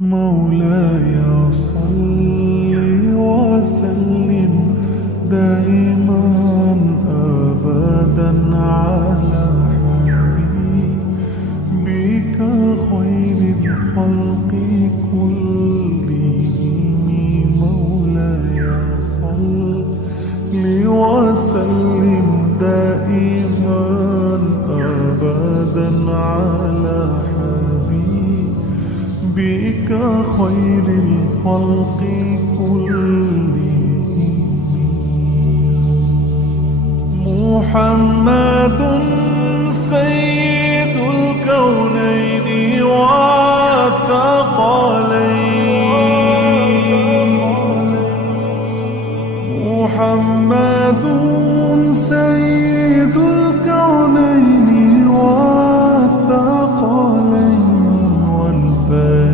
مولاي صل وسلم دائما أبدا على حبيبك خير الخلق كلهم. مولاي صل وسلم دائما أبدا على بك خير الخلق كلهم. محمد سيد الكونين